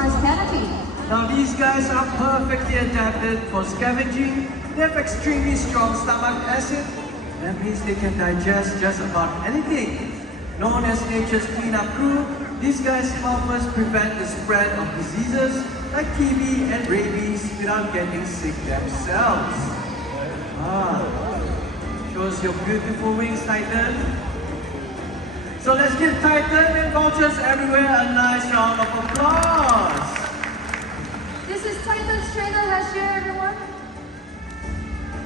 forest canopy. Now these guys are perfectly adapted for scavenging. They have extremely strong stomach acid. That means they can digest just about anything. Known as nature's cleanup crew, these guys help us prevent the spread of diseases like TB and rabies without getting sick themselves. Shows your beautiful wings, Titan. So let's give Titan and vultures everywhere a nice round of applause. This is Titan's trainer Hashir, everyone.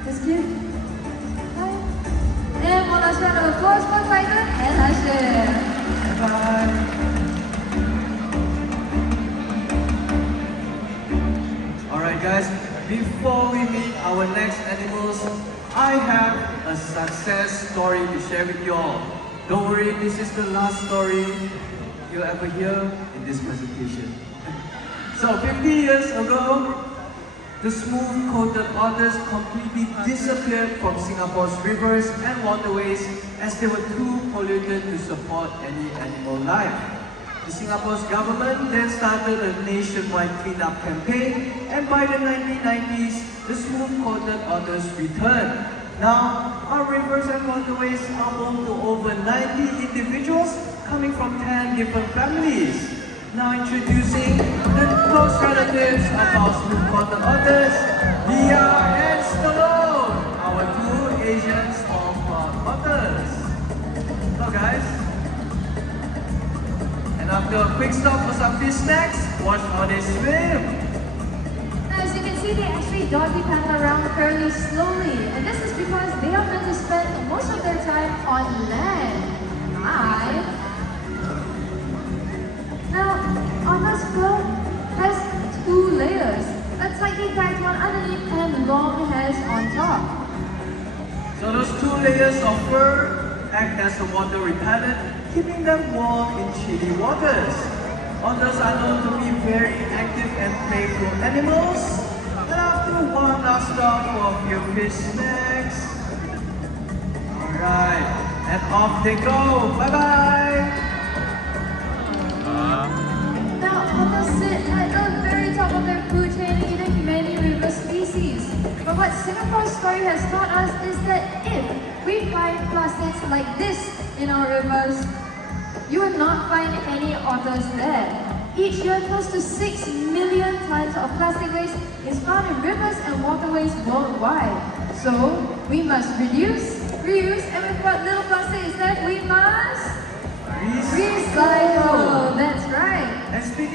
Just give. Hi. And one last round of applause for Titan and Hashir. Bye. Alright guys, before we meet our next animals, I have a success story to share with you all. Don't worry, this is the last story you'll ever hear in this presentation. So 50 years ago, the smooth-coated otters completely disappeared from Singapore's rivers and waterways as they were too polluted to support any animal life. The Singapore's government then started a nationwide cleanup campaign, and by the 1990s, the smooth-coated otters returned. Now, our rivers and waterways are home to over 90 individuals coming from 10 different families. Now introducing the close relatives of our smooth-coated otters, Lia and Stallone, our two Asian small-clawed otters. Hello guys. And after a quick stop for some fish snacks, watch how they swim. Now, as you can see, they actually doggy paddle around fairly slowly, and this is because they are meant to spend most of their time on land. Hi. Now, Otter's fur has two layers, a tightly packed one underneath and long hairs on top. So those two layers of fur act as a water repellent, keeping them warm in chilly waters. Otters are known to be very active and playful animals. And after one last stop for a few fish snacks. Alright, and off they go. Bye-bye! Now, otters sit at the very top of their food chain, eating many river species. But what Singapore's story has taught us is that if we find plastics like this in our rivers, you will not find any otters there. Each year, close to 6 million tons of plastic waste is found in rivers and waterways worldwide. So, we must reduce, reuse, and with what little plastic is left, we must recycle. That's right. And speaking